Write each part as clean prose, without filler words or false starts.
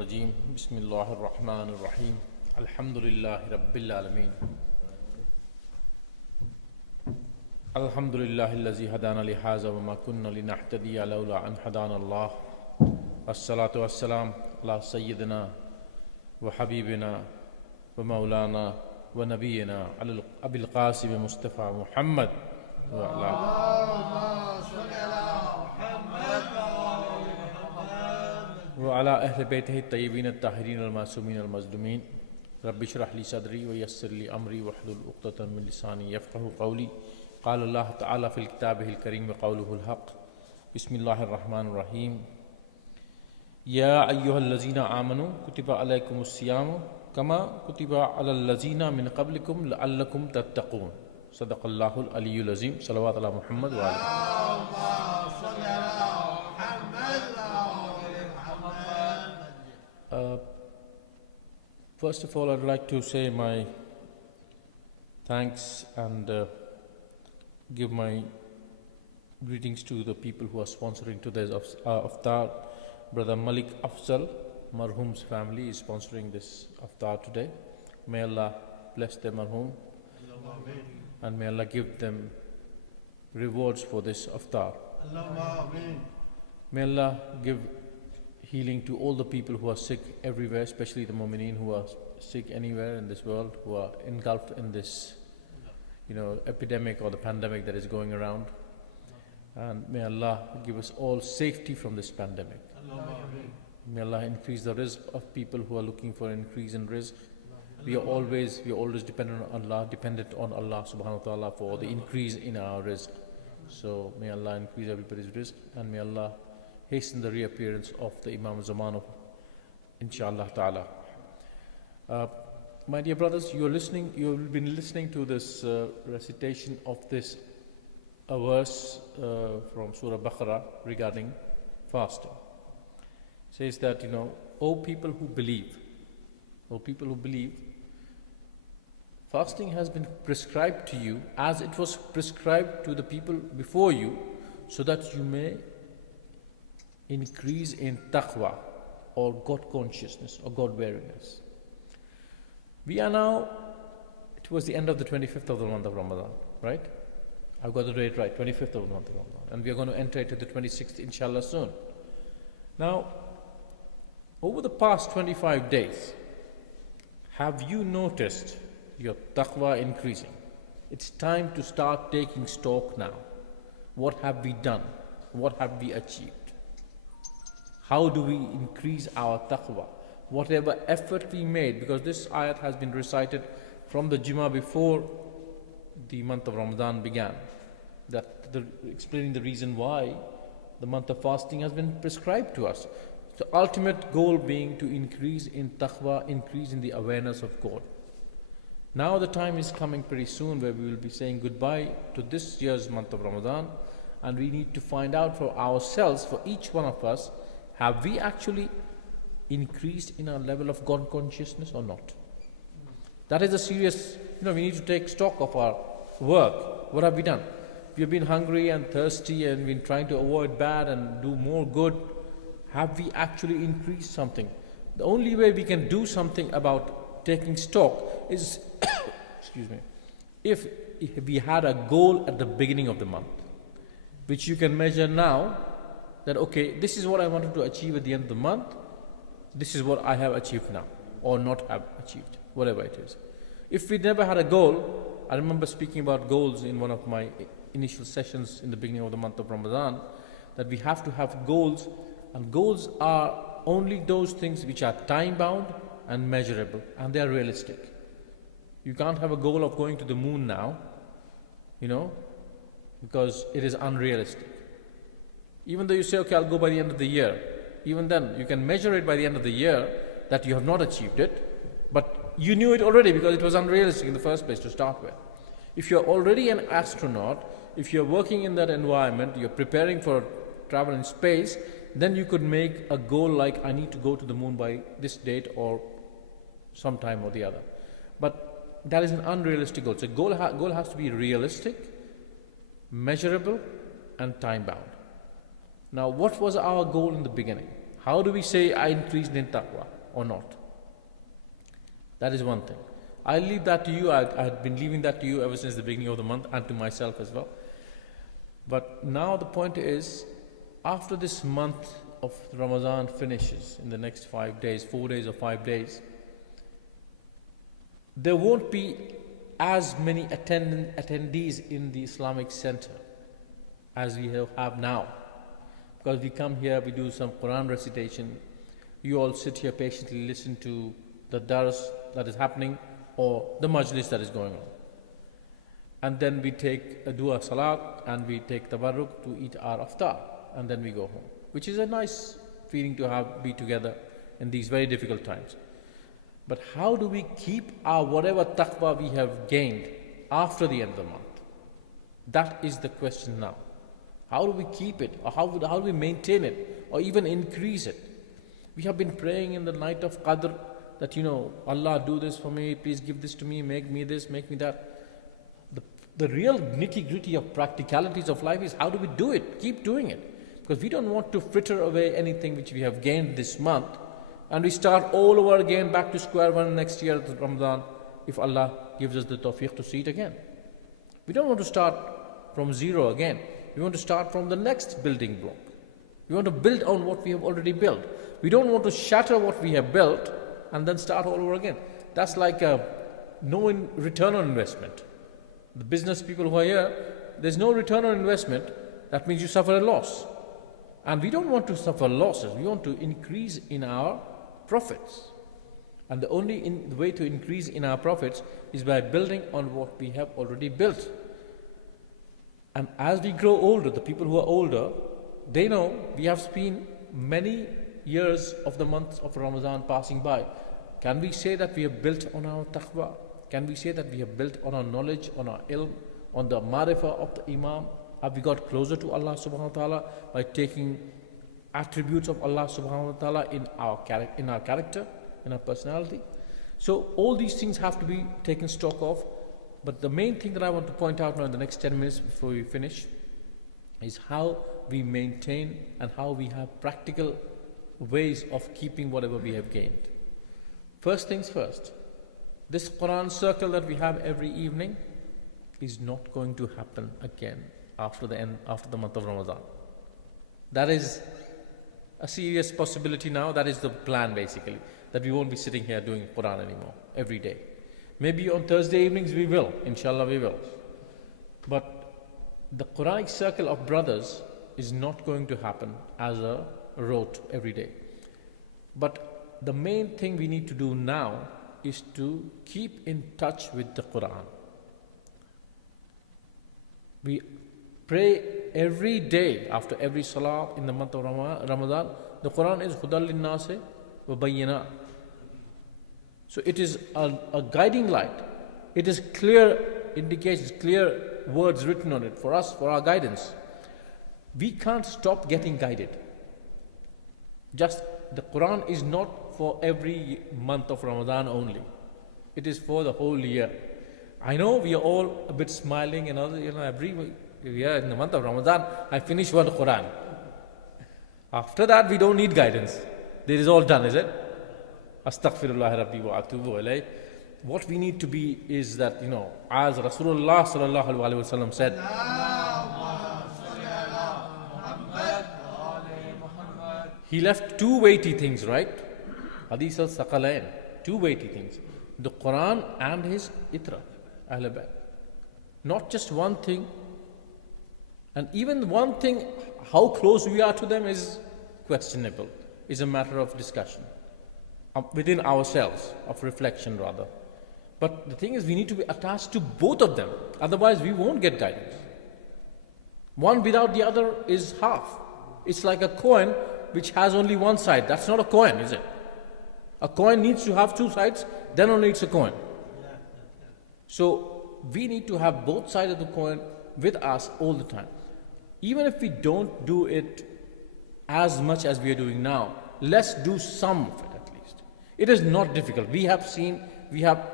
الرجيم بسم الله الرحمن الرحيم الحمد لله رب العالمين الحمد لله الذي هدانا لهذا وما كنا لنهتدي لولا أن هدانا الله الصلاة والسلام على سيدنا وحبيبنا ومولانا ونبينا على أبي القاسم مصطفى محمد وعلى وعلى أهل بيته الطيبين الطاهرين المعصومين المظلومين رب اشرح لي صدري ويسر لي أمري واحلل عقدة من لساني يفقهوا قولي قال الله تعالى في كتابه الكريم وقوله الحق بسم الله الرحمن الرحيم يا أيها الذين آمنوا كتب عليكم الصيام كما كتب على الذين من قبلكم لعلكم تتقون صدق الله العلي العظيم صلوات على محمد وعلى First of all, I'd like to say my thanks and give my greetings to the people who are sponsoring today's iftar. Brother Malik Afzal, Marhum's family is sponsoring this iftar today. May Allah bless them, Marhum, and may Allah give them rewards for this iftar. May Allah give healing to all the people who are sick everywhere, especially the mu'mineen who are sick anywhere in this world, who are engulfed in this, epidemic or the pandemic that is going around. And may Allah give us all safety from this pandemic. May Allah increase the rizq of people who are looking for an increase in rizq. We are always dependent on Allah subhanahu wa ta'ala for the increase in our rizq. So may Allah increase everybody's rizq, and may Allah hasten the reappearance of the Imam Zamanu, inshallah ta'ala. My dear brothers, you've been listening to this recitation of this verse from Surah Baqarah regarding fasting. It says that, O people who believe, fasting has been prescribed to you as it was prescribed to the people before you, so that you may increase in taqwa or God consciousness or God wariness. We are now towards the end of the 25th of the month of Ramadan, right? I've got the date right, 25th of the month of Ramadan, and we are going to enter into the 26th inshallah soon. Now, over the past 25 days, have you noticed your taqwa increasing? It's time to start taking stock now. What have we done? What have we achieved? How do we increase our taqwa? Whatever effort we made, because this ayat has been recited from the Jummah before the month of Ramadan began, explaining the reason why the month of fasting has been prescribed to us. The ultimate goal being to increase in taqwa, increase in the awareness of God. Now the time is coming pretty soon where we will be saying goodbye to this year's month of Ramadan, and we need to find out for ourselves, for each one of us, have we actually increased in our level of God consciousness or not? That is a serious, we need to take stock of our work. What have we done? We have been hungry and thirsty and been trying to avoid bad and do more good. Have we actually increased something? The only way we can do something about taking stock is, if we had a goal at the beginning of the month, which you can measure now, that okay, this is what I wanted to achieve at the end of the month, this is what I have achieved now, or not have achieved, whatever it is. If we never had a goal, I remember speaking about goals in one of my initial sessions in the beginning of the month of Ramadan, that we have to have goals, and goals are only those things which are time-bound and measurable, and they are realistic. You can't have a goal of going to the moon now, because it is unrealistic. Even though you say, okay, I'll go by the end of the year, even then, you can measure it by the end of the year that you have not achieved it, but you knew it already because it was unrealistic in the first place to start with. If you're already an astronaut, if you're working in that environment, you're preparing for travel in space, then you could make a goal like, I need to go to the moon by this date or sometime or the other. But that is an unrealistic goal. So goal has to be realistic, measurable, and time-bound. Now, what was our goal in the beginning? How do we say I increased in taqwa or not? That is one thing. I'll leave that to you. I've been leaving that to you ever since the beginning of the month, and to myself as well. But now the point is, after this month of Ramadan finishes in the next 5 days, 4 days or 5 days, there won't be as many attendees in the Islamic Center as we have now. Because we come here, we do some Quran recitation, you all sit here patiently, listen to the dars that is happening or the majlis that is going on. And then we do a salat and we take tabarruk to eat our iftar, and then we go home, which is a nice feeling to be together in these very difficult times. But how do we keep our whatever taqwa we have gained after the end of the month? That is the question now. How do we keep it, or how do we maintain it, or even increase it? We have been praying in the night of Qadr that, Allah, do this for me, please give this to me, make me this, make me that. The real nitty-gritty of practicalities of life is how do we do it, keep doing it. Because we don't want to fritter away anything which we have gained this month, and we start all over again back to square one next year at Ramadan, if Allah gives us the tawfiq to see it again. We don't want to start from zero again. We want to start from the next building block. We want to build on what we have already built. We don't want to shatter what we have built and then start all over again. That's like no return on investment. The business people who are here, there's no return on investment. That means you suffer a loss. And we don't want to suffer losses. We want to increase in our profits. And the only way to increase in our profits is by building on what we have already built. And as we grow older, the people who are older, they know we have seen many years of the months of Ramadan passing by. Can we say that we have built on our taqwa? Can we say that we have built on our knowledge, on our ilm, on the marifah of the Imam? Have we got closer to Allah subhanahu wa ta'ala by taking attributes of Allah subhanahu wa ta'ala in our character, in our personality? So all these things have to be taken stock of. But the main thing that I want to point out now in the next 10 minutes before we finish is how we maintain and how we have practical ways of keeping whatever we have gained. First things first, this Quran circle that we have every evening is not going to happen again after the month of Ramadan. That is a serious possibility now. That is the plan basically, that we won't be sitting here doing Quran anymore every day. Maybe on Thursday evenings we will, inshallah we will. But the Quranic circle of brothers is not going to happen as a rote every day. But the main thing we need to do now is to keep in touch with the Quran. We pray every day after every salah in the month of Ramadan. The Quran is Hudal Linnase wa Bayyinat. So it is a guiding light. It is clear indications, clear words written on it for us, for our guidance. We can't stop getting guided. Just the Quran is not for every month of Ramadan only. It is for the whole year. I know we are all a bit smiling and every year in the month of Ramadan, I finish one Quran. After that, we don't need guidance. It is all done, is it? Astaghfirullah Rabbi wa atubu alayh. What we need to be is that, as Rasulullah sallallahu alaihi wasallam said, he left two weighty things, right? Hadith al-Saqalain, two weighty things. The Quran and his itra, Ahl Bayt. Not just one thing. And even one thing, how close we are to them is questionable, is a matter of discussion. Within ourselves, of reflection rather. But the thing is, we need to be attached to both of them. Otherwise, we won't get guidance. One without the other is half. It's like a coin which has only one side. That's not a coin, is it? A coin needs to have two sides, then only it's a coin. So, we need to have both sides of the coin with us all the time. Even if we don't do it as much as we are doing now, let's do some of it. It is not difficult. We have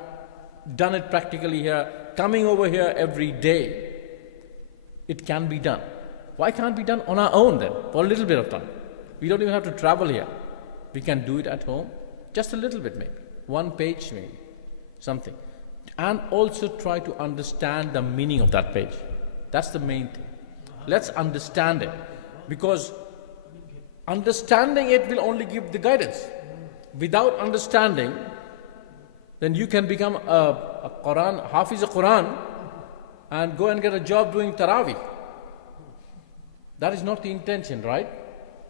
done it practically here, coming over here every day. It can be done. Why can't it be done on our own then, for a little bit of time? We don't even have to travel here. We can do it at home, just a little bit maybe, one page maybe, something. And also try to understand the meaning of that page. That's the main thing. Let's understand it, because understanding it will only give the guidance. Without understanding, then you can become a Quran, Hafiz a Quran, and go and get a job doing Taraweeh. That is not the intention, right?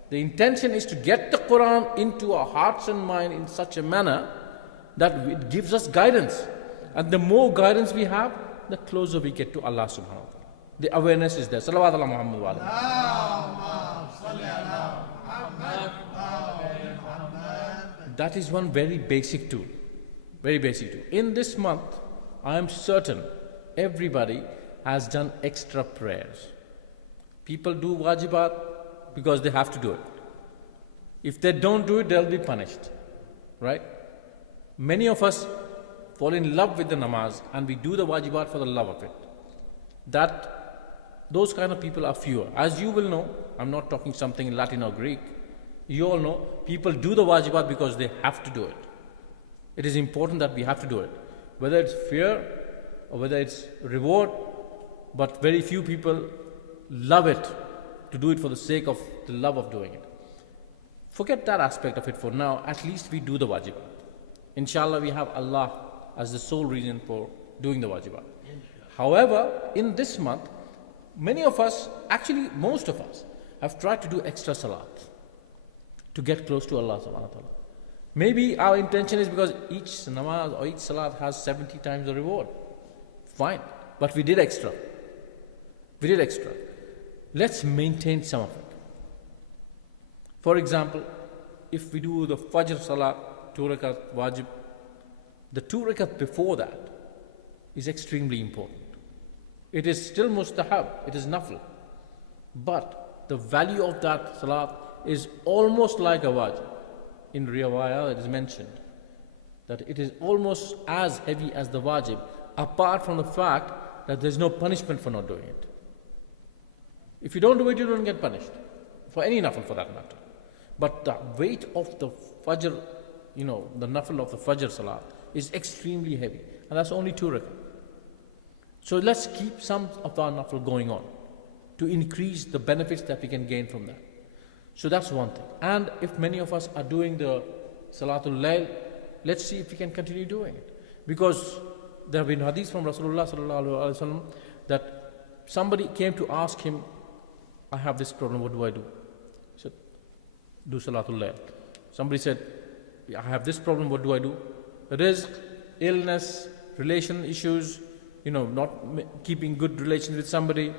The intention is to get the Quran into our hearts and mind in such a manner that it gives us guidance. And the more guidance we have, the closer we get to Allah subhanahu wa ta'ala. The awareness is there. Salawat ala Muhammad wa That is one very basic tool. Very basic tool. In this month, I am certain everybody has done extra prayers. People do wajibat because they have to do it. If they don't do it, they'll be punished. Right? Many of us fall in love with the namaz and we do the wajibat for the love of it. Those kind of people are fewer. As you will know, I'm not talking something in Latin or Greek. You all know, people do the wajibat because they have to do it. It is important that we have to do it. Whether it's fear or whether it's reward, but very few people love it to do it for the sake of the love of doing it. Forget that aspect of it for now. At least we do the wajibat. Inshallah, we have Allah as the sole reason for doing the wajibat. However, in this month, many of us, actually most of us, have tried to do extra salat to get close to Allah subhanahu wa ta'ala. Maybe our intention is because each namaz or each salat has 70 times the reward. Fine. But we did extra. We did extra. Let's maintain some of it. For example, if we do the Fajr salat, 2 rakat wajib, the 2 rakat before that is extremely important. It is still mustahab, it is nafl. But the value of that salat is almost like a wajib. In riwayah it is mentioned that it is almost as heavy as the wajib, apart from the fact that there is no punishment for not doing it. If you don't do it, you don't get punished. For any nafl for that matter. But the weight of the Fajr, the nafl of the Fajr salat is extremely heavy. And that's only 2 rakat. So let's keep some of our nafl going on to increase the benefits that we can gain from that. So that's one thing. And if many of us are doing the Salatul Layl, let's see if we can continue doing it. Because there have been hadiths from Rasulullah sallallahu alaihi wasallam that somebody came to ask him, I have this problem, what do I do? He said, do Salatul Layl. Somebody said, I have this problem, what do I do? Rizq, illness, relation issues, not keeping good relations with somebody,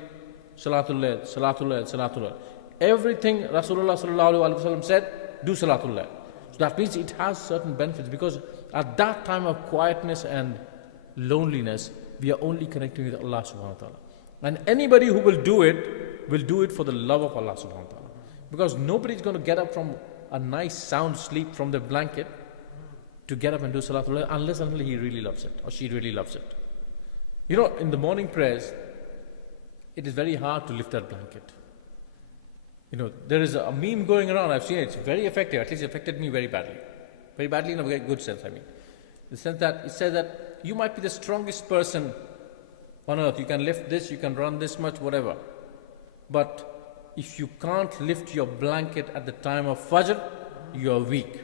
Salatul Layl, Salatul Layl, Salatul Layl. Everything Rasulullah sallallahu alaihi wasallam said, do Salatul Layl. So that means it has certain benefits, because at that time of quietness and loneliness, we are only connecting with Allah subhanahu wa ta'ala. And anybody who will do it for the love of Allah subhanahu wa ta'ala. Because nobody is going to get up from a nice sound sleep from the blanket to get up and do Salatul Layl unless and until he really loves it or she really loves it. In the morning prayers, it is very hard to lift that blanket. There is a meme going around, I've seen it, it's very effective, at least it affected me very badly. Very badly in a very good sense, In the sense that it says that you might be the strongest person on earth. You can lift this, you can run this much, whatever. But if you can't lift your blanket at the time of Fajr, you are weak.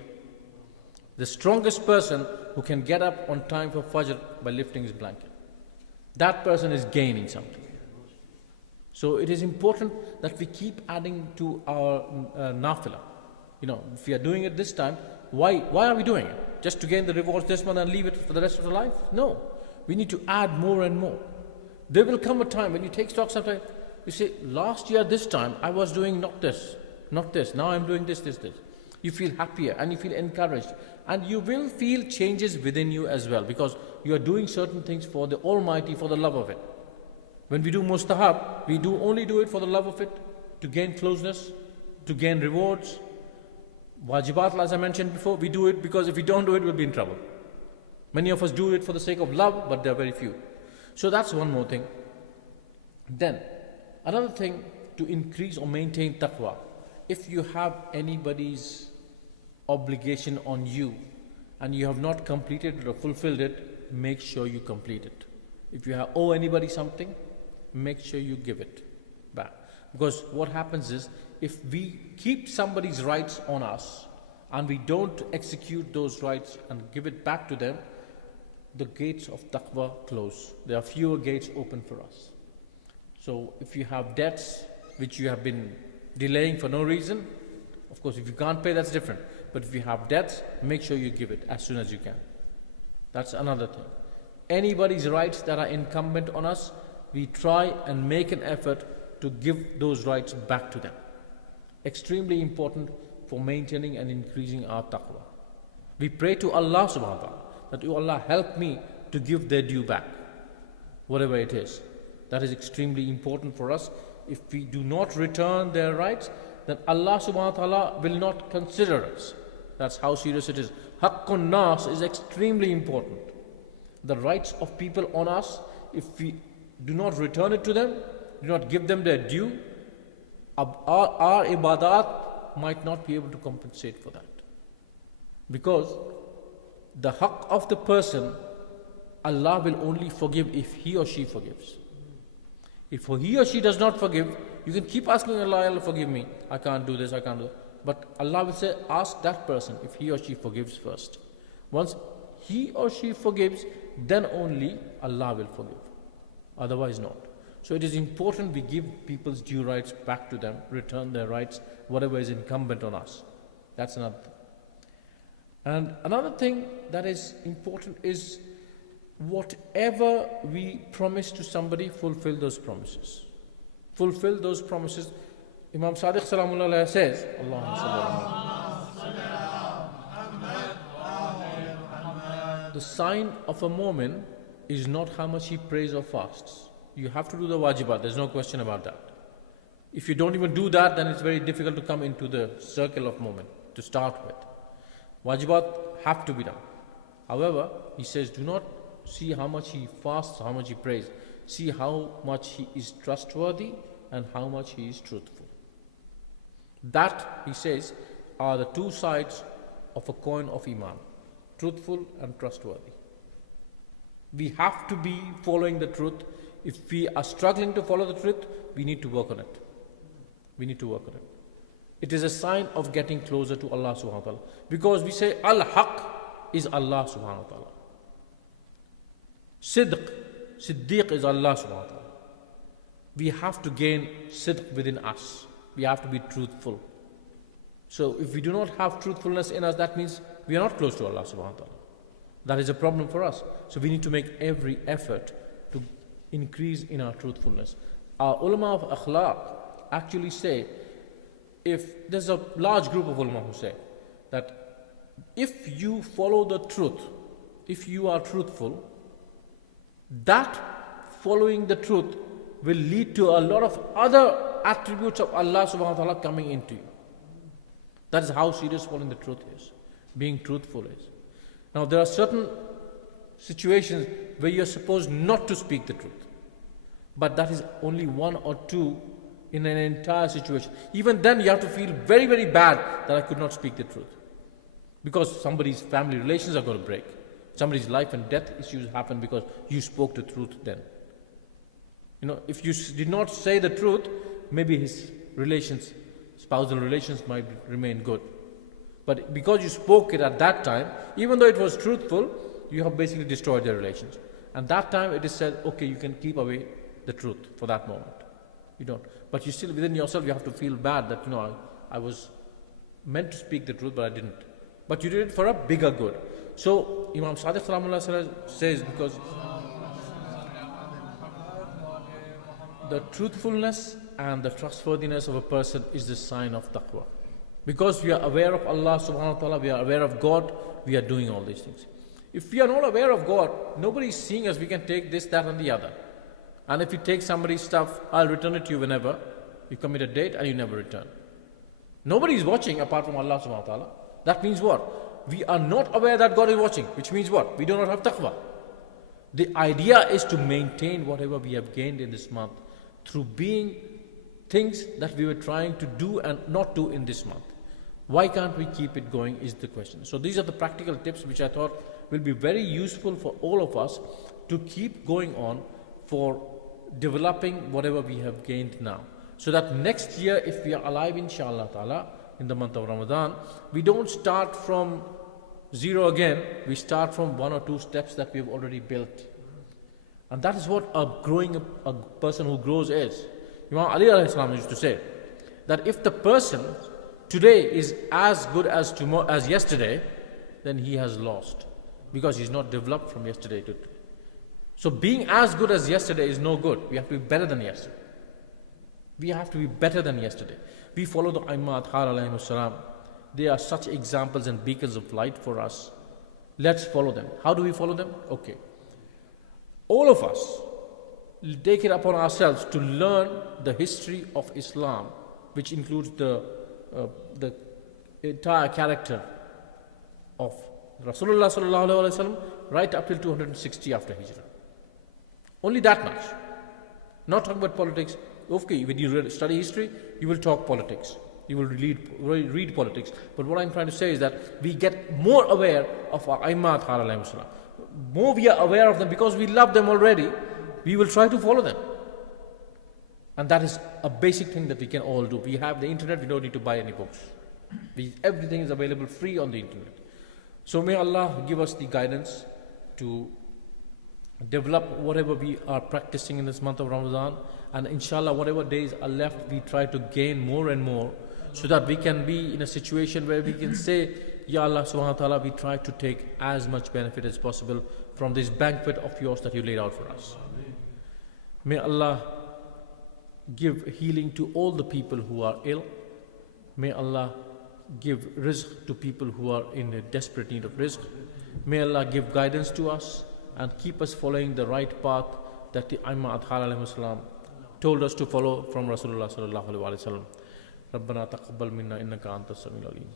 The strongest person who can get up on time for Fajr by lifting his blanket, that person is gaining something. So it is important that we keep adding to our nafilah. If we are doing it this time, why are we doing it? Just to gain the rewards this month and leave it for the rest of the life? No. We need to add more and more. There will come a time when you take stock sometime, you say, last year this time I was doing not this, now I'm doing this. You feel happier and you feel encouraged. And you will feel changes within you as well, because you are doing certain things for the Almighty, for the love of it. When we do mustahab, we only do it for the love of it, to gain closeness, to gain rewards. Wajibat, as I mentioned before, we do it because if we don't do it, we'll be in trouble. Many of us do it for the sake of love, but there are very few. So that's one more thing. Then, another thing to increase or maintain taqwa. If you have anybody's obligation on you and you have not completed it or fulfilled it, make sure you complete it. If you owe anybody something, make sure you give it back. Because what happens is, if we keep somebody's rights on us and we don't execute those rights and give it back to them, the gates of taqwa close. There are fewer gates open for us. So if you have debts which you have been delaying for no reason, of course if you can't pay, that's different. But if you have debts, make sure you give it as soon as you can. That's another thing. Anybody's rights that are incumbent on us, we try and make an effort to give those rights back to them. Extremely important for maintaining and increasing our taqwa. We pray to Allah subhanahu wa ta'ala that, "Oh Allah, help me to give their due back," whatever it is. That is extremely important for us. If we do not return their rights, then Allah subhanahu wa ta'ala will not consider us. That's how serious it is. Haqqun nas is extremely important. The rights of people on us, if we do not return it to them, do not give them their due, our ibadat might not be able to compensate for that. Because the haqq of the person, Allah will only forgive if he or she forgives. If he or she does not forgive, you can keep asking Allah, "Allah, forgive me, I can't do this, I can't do that." But Allah will say, ask that person if he or she forgives first. Once he or she forgives, then only Allah will forgive. Otherwise not. So it is important we give people's due rights back to them, return their rights, whatever is incumbent on us. That's another thing. And another thing that is important is, whatever we promise to somebody, fulfill those promises. Fulfill those promises. Imam Sadiq Salamullah alayhi says, Allahumma salli ala. The sign of a mu'min is not how much he prays or fasts. You have to do the wajibat, there's no question about that. If you don't even do that, then it's very difficult to come into the circle of mu'min to start with. Wajibat have to be done. However, he says, do not see how much he fasts, how much he prays. See how much he is trustworthy and how much he is truthful. That, he says, are the two sides of a coin of Iman. Truthful and trustworthy. We have to be following the truth. If we are struggling to follow the truth, we need to work on it. We need to work on it. It is a sign of getting closer to Allah subhanahu wa ta'ala. Because we say, Al-Haq is Allah subhanahu wa ta'ala. Siddiq is Allah subhanahu wa ta'ala. We have to gain sidq within us. We have to be truthful. So if we do not have truthfulness in us, that means we are not close to Allah subhanahu wa ta'ala. That is a problem for us. So we need to make every effort to increase in our truthfulness. Our ulama of akhlaq actually say, if there's a large group of ulama who say that if you follow the truth, if you are truthful, that following the truth will lead to a lot of other attributes of Allah subhanahu wa ta'ala coming into you. That is how serious following the truth is. Being truthful is. Now there are certain situations where you are supposed not to speak the truth. But that is only one or two in an entire situation. Even then you have to feel very, very bad that I could not speak the truth. Because somebody's family relations are going to break. Somebody's life and death issues happen because you spoke the truth then. You know, if you did not say the truth, maybe his relations, spousal relations might remain good. But because you spoke it at that time, even though it was truthful, you have basically destroyed their relations. And that time it is said, okay, you can keep away the truth for that moment. You don't. But you still, within yourself, you have to feel bad that, I was meant to speak the truth, but I didn't. But you did it for a bigger good. So Imam Sadiq Salamullah says, because the truthfulness and the trustworthiness of a person is the sign of taqwa. Because we are aware of Allah subhanahu wa ta'ala, we are aware of God, we are doing all these things. If we are not aware of God, nobody is seeing us, we can take this, that and the other. And if you take somebody's stuff, I'll return it to you whenever. You commit a date and you never return. Nobody is watching apart from Allah subhanahu wa ta'ala. That means what? We are not aware that God is watching, which means what? We do not have taqwa. The idea is to maintain whatever we have gained in this month through being things that we were trying to do and not do in this month. Why can't we keep it going is the question. So these are the practical tips which I thought will be very useful for all of us to keep going on for developing whatever we have gained now. So that next year, if we are alive, inshallah ta'ala, in the month of Ramadan, we don't start from zero again, we start from one or two steps that we have already built. And that is what a person who grows is. Imam Ali alayhi salam used to say that if the person today is as good as tomorrow as yesterday, then he has lost, because he's not developed from yesterday to today. So being as good as yesterday is no good. We have to be better than yesterday. We have to be better than yesterday. We follow the A'immat alayhi salam. They are such examples and beacons of light for us. Let's follow them. How do we follow them? Okay. All of us take it upon ourselves to learn the history of Islam, which includes the entire character of Rasulullah sallallahu alaihi wasallam right up till 260 after Hijrah. Only that much. Not talk about politics. Okay, when you study history, you will talk politics. You will read politics. But what I'm trying to say is that we get more aware of our A'immat alayhi salam. More we are aware of them because we love them already, we will try to follow them. And that is a basic thing that we can all do. We have the internet, we don't need to buy any books. Everything is available free on the internet. So may Allah give us the guidance to develop whatever we are practicing in this month of Ramadan, and inshallah whatever days are left, we try to gain more and more, so that we can be in a situation where we can say, Ya Allah subhanahu wa ta'ala, we try to take as much benefit as possible from this banquet of yours that you laid out for us. May Allah give healing to all the people who are ill. May Allah give rizq to people who are in a desperate need of rizq. May Allah give guidance to us and keep us following the right path that the A'immat alayhi salam told us to follow from Rasulullah sallallahu alaihi wasallam. ربنا تقبل منا إنك أنت السميع العليم